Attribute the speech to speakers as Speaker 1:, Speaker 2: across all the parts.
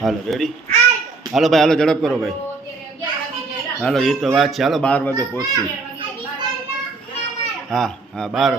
Speaker 1: હાલો ready હાલો ભાઈ હાલો ઝડપ કરો ભાઈ. હાલો એ તો વાત છે. હાલો બાર વાગે પહોંચશું. હા હા બાર.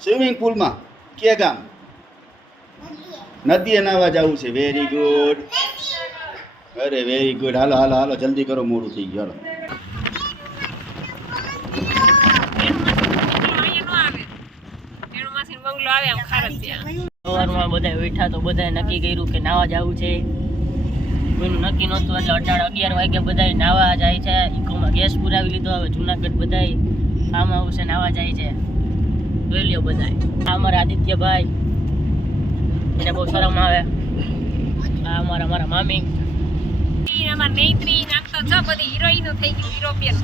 Speaker 2: સ્વિમિંગ પુલમાં
Speaker 1: કે ગામ? નદીએ નાવા જવું છે. વેરી ગુડ અરે વેરી ગુડ હાલો હાલો હાલો જલ્દી કરો મોડું થઈ ગયું. હાલો.
Speaker 2: આમ
Speaker 3: સવારમાં બધા બેઠા તો બધાએ નક્કી કર્યું કે નાવા જવું છે. કોઈનું નક્કી નહોતું એટલે અઢાર અગિયાર વાગે બધા નાવા જાય છે. ઈકોમાં ગેસ પુરાવી લીધો હવે જુનાગઢ બધાય ફાર્મ હાઉસ છે નાવા જાય છે. જોઈ લ્યો બધાય. આ અમારા આદિત્યભાઈ. એને બહુ શરમ આવે આ અમારા મારા મામી.
Speaker 2: અમાર નૈત્રી નાખતો છો બધી હિરોઈનો થઈ ગઈ યુરોપિયન.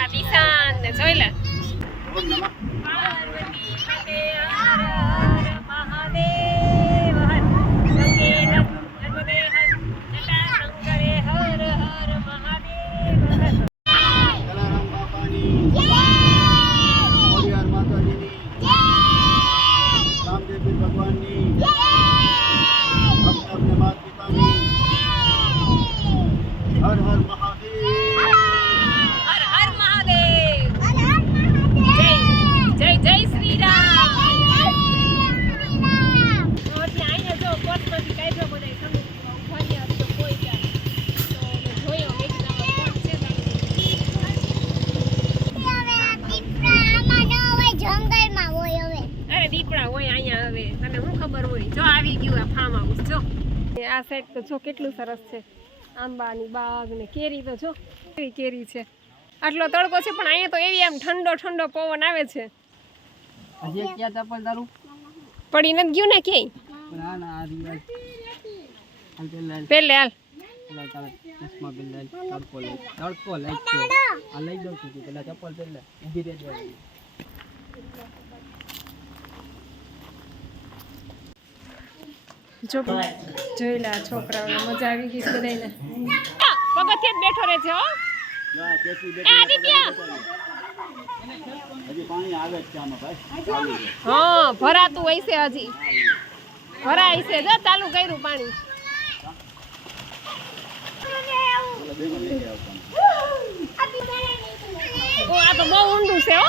Speaker 2: આ દિશાન ને જોઈ લે. પાર્વતી
Speaker 1: રામદેવપીર ભગવાનની
Speaker 2: તને શું ખબર હોય? જો આવી ગયું આ ફાર્મ હાઉસ જો. આ સાઈડ તો જો કેટલું સરસ છે. આંબાની બાગ ને કેરી તો જો કેવી કેરી છે. આટલો તડકો છે પણ અહીંયા તો એવી આમ ઠંડો ઠંડો પવન આવે છે.
Speaker 3: હજી ક્યાં ચપ્પલ તારું?
Speaker 2: પડી નથી ગયું ને ક્યાંય?
Speaker 3: ના ના આ
Speaker 2: પેલે હાલ.
Speaker 3: તડકો લઈ. દઉં છું પેલા ચપ્પલ પહેલા ઊભી રહેજો.
Speaker 2: જો જોઈ લે છોકરાઓને મજા આવી ગઈ છે બધાને પગથિયે જ બેઠો રહે છે હો
Speaker 1: જા, કેસરી
Speaker 2: એ
Speaker 1: બેટી
Speaker 2: આદિત્ય!
Speaker 1: હજી પાણી આવે છે આમાં ભાઈ.
Speaker 2: હા ભરાતું હોય છે હજી. ભરાય છે જો ચાલુ કર્યું પાણી. ઓ આ તો બહુ ઊંડું છે હો.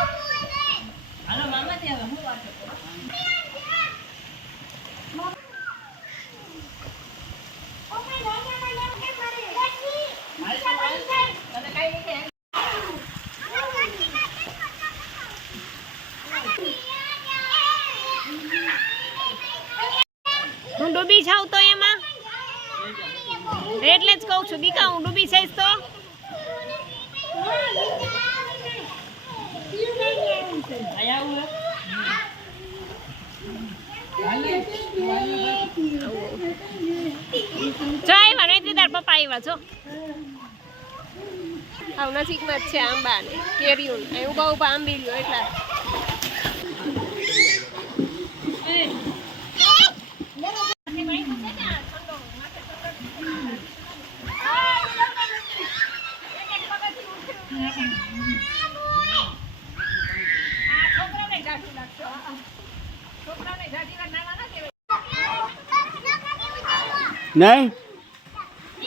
Speaker 2: હું ડૂબી જાઉં તો એમાં એટલે જ કહું છું દીકા હું ડૂબી જઈશ તો જો આવ્યા નહીં તાર પપ્પા આવ્યા છો નજીકમાં જ છે આંબા ને કેરીયું ને ઊભા આંબી લ્યો એટલા.
Speaker 1: નહીં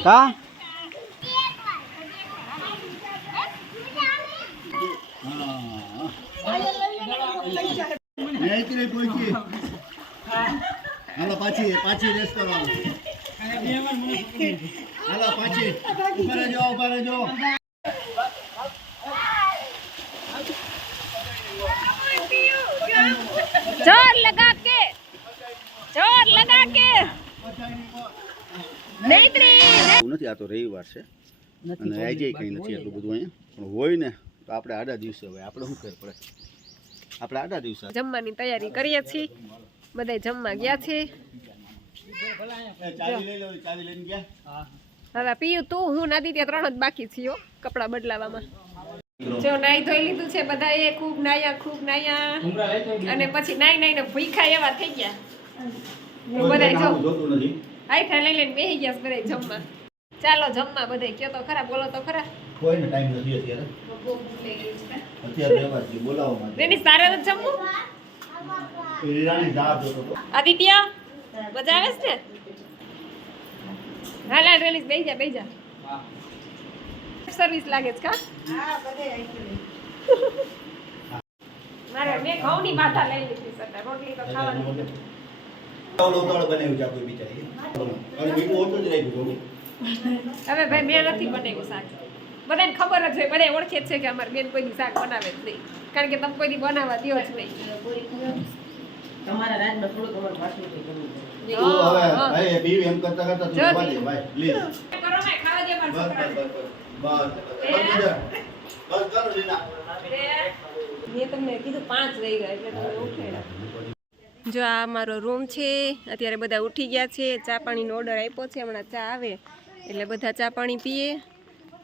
Speaker 1: કા નહીં પહોંચી હાલો પાછી પાછી રેસ કરો હાલો પાછી ઉપર રહેજો ઉપર રહેજો
Speaker 2: જોર લગા કે જોર લગા કે નૈત્રી
Speaker 1: એવું નથી આ તો રવિવાર છે. અને આજે કંઈ નથી એટલું બધું અહીંયા. પણ હોય ને તો આપણે આડા દિવસે હોય આપણે શું ફેર પડે? આપણે આડા દિવસે.
Speaker 2: જમવાની તૈયારી કરીએ છીએ. બધા જમવા ગયા છે.
Speaker 1: ચાવી લઈ લો ચાવી લઈને ગયા.
Speaker 2: હવે પીયું તું હું નાદી ત્યાં ત્રણ જ બાકી છીએ કપડા બદલાવામાં. જો નાઈ ધોઈ લીધું છે બધાએ ખૂબ નાયા ખૂબ નાયા. અને પછી નાઈ નાઈને ભૂખા એવા થઈ ગયા. બધાય જો.
Speaker 1: આવું જોતું નથી.
Speaker 2: આઈઠા લઈ લઈને બેસી ગયા છે જમવા. ચાલો જમવા બધાય. કયો તો ખરા બોલો તો ખરા.
Speaker 1: કોઈને ટાઈમ નથી અત્યારે. અત્યારે દે, બોલાવો માટે
Speaker 2: રેની સારે તો જમવું? આદિત્ય મજા આવે છે ને? હાલ હાલ રેલીસ બેસી જા બેસી જા. સર્વિસ લાગે છે કા? મારે મેં ઘઉંની માથા લઈ લીધી સર રોટલી તો ખાવાની.
Speaker 1: ઓલો ઉતાવળ બનાવ્યું છે કોઈ બિચારી. અને મીઠું ઓછું જ રાખ્યું
Speaker 2: હવે ભાઈ મેં નથી બનાવ્યું શાક. બધાને ખબર જ હોય બધા ઓળખે જ છે કે અમારે બેન કોઈ દી શાક બનાવે જ નહીં. કારણ કે તમે કોઈ દી બનાવવા દ્યો જ નહીં.
Speaker 3: તમારા રાજમાં થોડુંક અમારે પાછું કંઈ કરવું પડે.
Speaker 1: તું હવે ભાઈ એમ કરતા કરતા તું દે, ભાઈ પ્લીઝ.
Speaker 2: કરો ને ખાવા દે મારા છોકરાને.
Speaker 1: બસ બસ. બસ બસ બસ કરો રીના
Speaker 2: મેં તમને કીધું પાંચ રહી ગયા એટલે તમે ઉઠાડ્યા જો આ મારો રૂમ છે, અત્યારે બધા ઉઠી ગયા છે, ચા પાણીનો ઓર્ડર આપ્યો છે, હમણાં ચા આવે, એટલે બધા ચા પાણી પીએ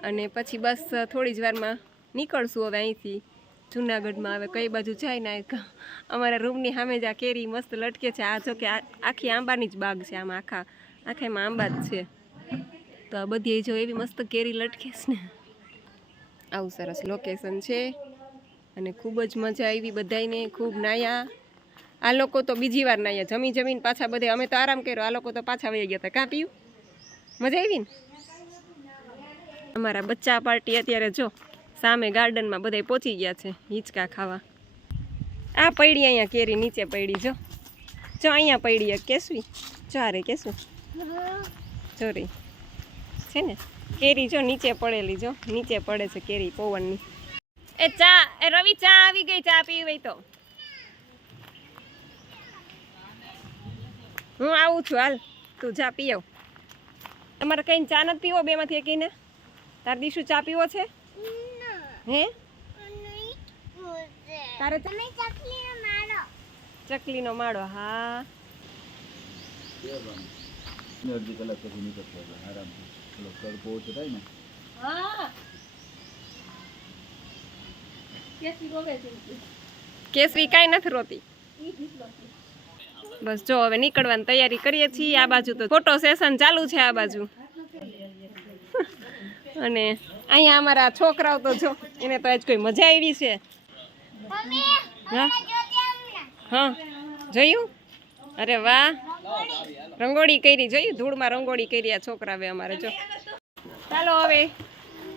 Speaker 2: અને પછી બસ થોડી જ વારમાં નીકળશું હવે અહીંથી. જુનાગઢમાં હવે કઈ બાજુ જાય ને અમારા રૂમની સામે જ આ કેરી મસ્ત લટકે છે. આ જો કે આખી આંબાની જ બાગ છે આમાં, આખા આખામાં આંબા જ છે. તો આ બધી જો એવી મસ્ત કેરી લટકે છે ને. આવું સરસ લોકેશન છે. અને ખૂબ જ મજા આવી બધાયને, ખૂબ નાયા. આ લોકો તો બીજી વાર અહીંયા જમી જમીને પાછા બધે, અમે તો આરામ કર્યો, આ લોકો તો પાછા વહી ગયા હતા. કાં પીયું? મજા આવી ને? અમારા બચ્ચા પાર્ટી અત્યારે જો, સામે ગાર્ડનમાં બધાય પહોંચી ગયા છે, હિંચકા ખાવા. આ પડી અહીંયા કેરી નીચે પડી, જો. જો અહીંયા પૈડી કેસવી, જો આ રે કેસું જો રે. છે ને? કેરી જો નીચે પડેલી, જો. નીચે પડે છે કેરી પવનની. એ ચા, એ રવિ ચા આવી ગઈ, ચા પીવી તો. હું આવું છું હાલ. તું ચા પી આવ. તમારે કઈ ચા નથી પીવો બેમાંથી કહીને તાર દીશું ચા પીવો છે? હે તારે ચકલીનો માળો હા?
Speaker 1: અડધી કલાક પછી નીકળતો આરામથી પેલો તડકો ઓછો થાય ને
Speaker 2: હા. કેસરી કાંઈ નથી રોતી. બસ જો હવે નીકળવાની તૈયારી કરીએ છીએ. આ બાજુ તો ફોટો સેશન ચાલુ છે આ બાજુ. અને અહીંયા અમારા છોકરાઓ તો જો એને તો આજ કોઈ મજા આવી છે. હા? હા જોયું? અરે વાહ. રંગોળી કરી જોયું? ધૂળમાં રંગોળી કરી આ છોકરાવે અમારે જો. ચાલો હવે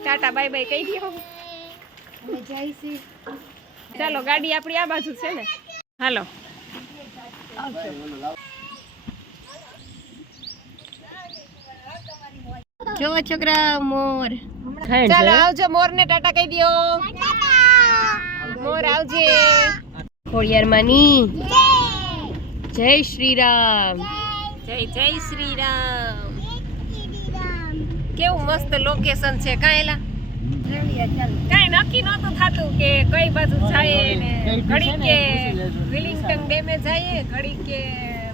Speaker 2: ટાટા બાય બાય કહી દો. ચાલો ગાડી આપણી આ બાજુ છે ને. હાલો. જો છોકરા મોર. ચાલો આવજો મોર ને ટાટા કહી દો મોર આવજે. ખોડિયાર માની જય શ્રી રામ જય જય શ્રી રામ કેવું મસ્ત લોકેશન છે કાંઈલા કાંઈ નક્કી નહોતું થતું કે કઈ બાજુ જાય ને ઘડી કે વિલિંગ્ટન ડેમે જઈએ ઘડી કે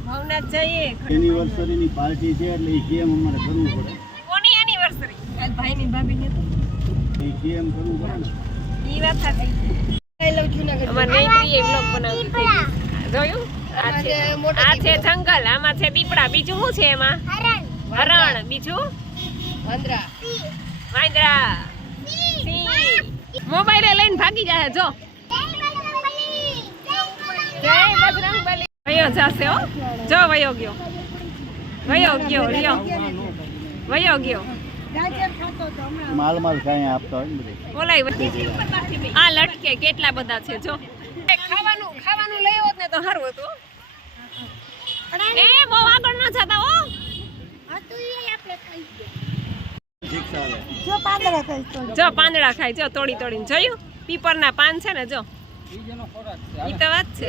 Speaker 2: ભવનાથ જઈએ
Speaker 1: એનિવર્સરીની પાર્ટી છે એટલે એ કેમ અમારે કરવું પડે?
Speaker 2: કોની એનિવર્સરી આજ ભાઈની ભાભીની
Speaker 1: એ કેમ કરવું પડે ને?
Speaker 2: ઈ વાત સાચી. અમાર નૈત્રીએ બ્લોગ બનાવતી હતી. જોયું? આ છે આ છે જંગલ આમાં છે દીપડા. બીજું શું છે એમાં? હરણ. બીજું? વાંદરા. સિંહ મોબાઈલે લઈને ભાગી જાય જો. જય બજરંગબલી વયો જાશે હો. જો વયો ગયો. વયો ગયો લ્યો. વયો ગયો.
Speaker 1: માલ માલ કાંઈ આપતા હોય ને
Speaker 2: ઓલાય આ લટકે કેટલા બધા છે જો. એ ખાવાનું ખાવાનું લઈ હોત ને તો સારું હતું એ બહુ આગળ ન જતા હો. જો પાંદડા ખાય જો તોડી તોડીને જોયું? પીપરના પાન છે ને જો. ઈ તો વાત છે.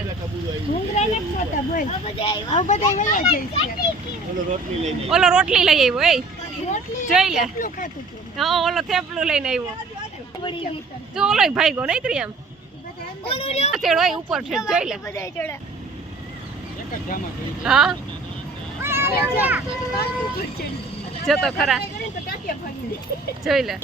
Speaker 1: ઓલો રોટલી લઈને
Speaker 2: ઓલો રોટલી લઈ આવ્યો એ જોઈ લે. હા ઓલો થેપલું લઈને આવ્યો. જો ઓલો ભાઈગો નહીં ત્રી આમ ચેડો ઉપર ઠેઠ જોઈ લે. હા? જો તો ખરા. જોઈ ले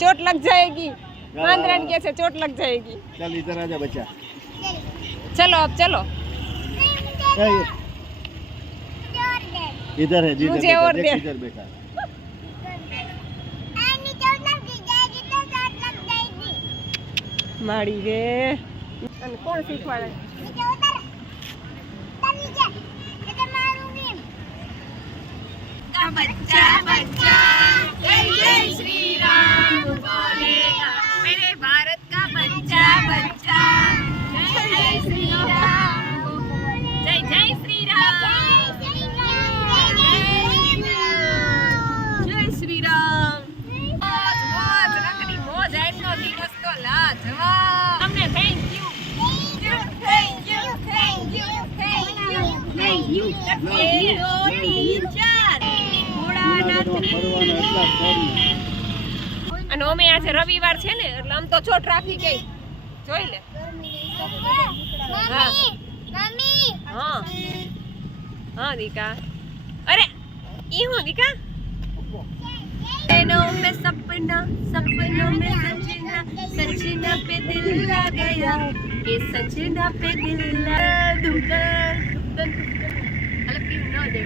Speaker 2: चोट लग जाएगी मानधन कैसे चोट लग जाएगी
Speaker 1: चल इधर आजा बच्चा
Speaker 2: चलो अब चलो
Speaker 1: इधर है जी
Speaker 2: मुझे और दे
Speaker 1: इधर
Speaker 2: बेटा माड़ी रे कौन सीखवाड़े बच्चा बच्चा जय जय श्री राम बोलेगा मेरे भारत का बच्चा बच्चा નથી કે જોઈ લે મમ્મી મમ્મી હા હા દીકા અરે ઈ હું દીકા એનો મેં સપના સપનો મેં સજના સજના પે દિલ લગાયા કે સજના પે દિલ દુકા અલગ પી ન દે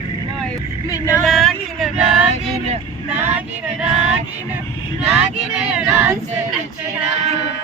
Speaker 2: મે નાગિન નાગિન નાગિન નાગિન નાગિન રાજ રચના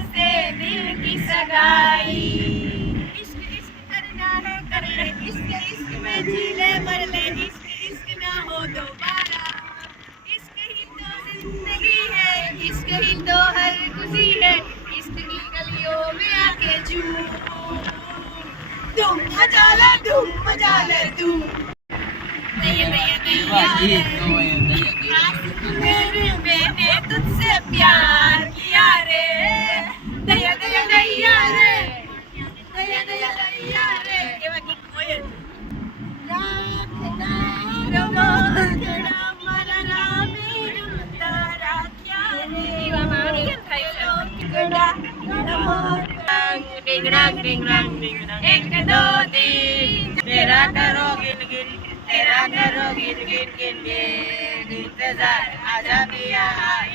Speaker 2: दिल की सगाई। इश्क इश्क करना है, कर ले। इश्क इश्क में जी मर ले। इश्क इश्क ना हो दोबारा। इश्क ही तो ज़िंदगी है। इश्क ही तो हर खुशी है। इश्क की गलियों में आके झूम तुम मज़ा ले तुम मज़ा ले तुम दया दया दया रिंग रंग रिंग रंग एक दो तीन तेरा करो गिल गिल तेरा करो गिल गिल गिल गिल इंतजार आजा पिया आए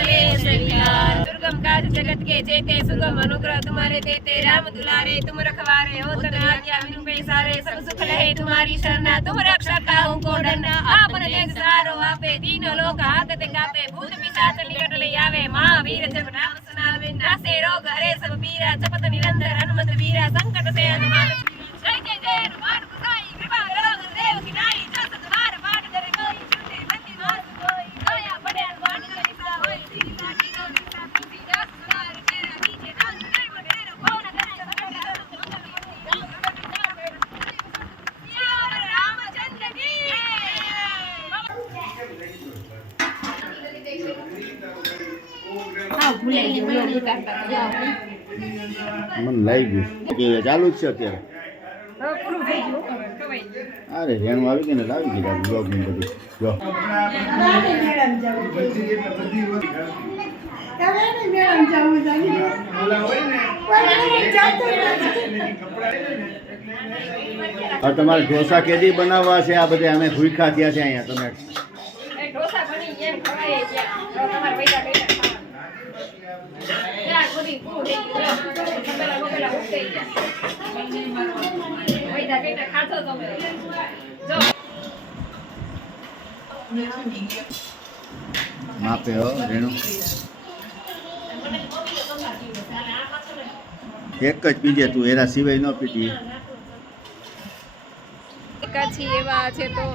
Speaker 2: दुर्गम काज जगत के जेते सुगम अनुग्रह तुम्हारे देते राम दुलारे तुम रखवारे हो तन आज्ञा बिनु पैसारे सब सुख लहे तुम्हारी शरणा तुम रक्षा काहू को डरना आपन देख सारो आपे दीनो लोक हाथ ते कापे भूत पिशाच निकट ले आवे महावीर जब नाम सुनावे नासे रोग हरे सब पीरा जपत निरंतर हनुमत वीरा संकट से हनुमान जय जय जय हनुमान
Speaker 1: મને લાગી ગયું કે ચાલુ જ છે અત્યારે. અરે રેણું આવી ગઈ ને, લાવી ગઈ બ્લોગ ને બધું. જો. તમારે ઢોસા કેદી બનાવવા છે? આ બધા અમે ભૂખા થયા છે અહીંયા તમે.
Speaker 2: ઢોસા
Speaker 1: માપે હો રેણું. એક જ પીજે તું એના સિવાય ન પીટી
Speaker 2: કાછી એવા છે તો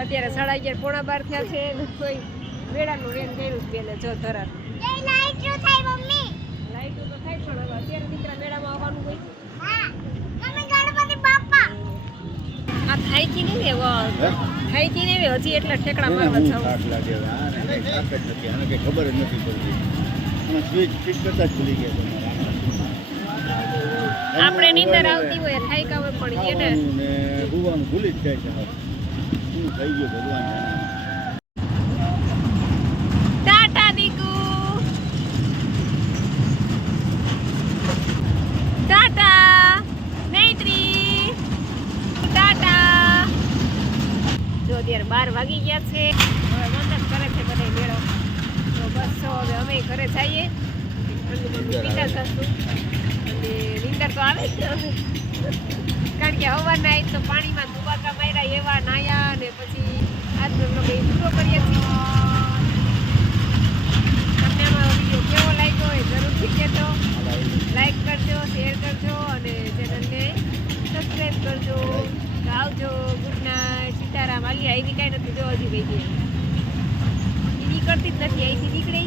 Speaker 2: અત્યારે સાડા અગિયાર પોણા બાર થયા છે કોઈ વેળાનું વેન કર્યું જ બેને જો ધરાર. થાય આ થાયકી નહીં ને વ-
Speaker 1: હે?
Speaker 2: થાયકી નહીં હજી એટલા ઠેકડા મારવા જાવ
Speaker 1: થાક લાગે આને કંઈ નથી આને કંઈ ખબર જ નથી પડતી. અને સ્વિચ ફિટ કરતા જ ભૂલી ગયા તમારા
Speaker 2: આપણે નીંદર આવતી હોય થાયકા હોય પણ એને
Speaker 1: ખાવાનું ને હુવાનું ભૂલી જ જાય છે થઈ ગયું ભગવાન જાણે.
Speaker 2: ટાટા દીકુ ટાટા નૈત્રી ટાટા જો અત્યારે બાર વાગી ગયા છે હવે વંદન કરે છે બધે મેળો તો બસ તો હવે અમે ઘરે જઈએ નીંદર તો આવે જ કારણ કે હવારના એક તો પાણીમાં દુબાકા માર્યા, એવા નાયા અને પછી આજનો બ્લોગ એ પૂરો કરીએ છીએ. તમને અમારો વીડિયો કેવો લાગ્યો એ જરૂરથી કરજો શેર કરજો અને ચેનલને સબસ્ક્રાઈબ કરજો. આવજો. ગુડ નાઇટ સીતારામ આલિયા કાંઈ નથી જો હજી ગઈ એ નીકળતી જ નથી, અહીંથી નીકળે.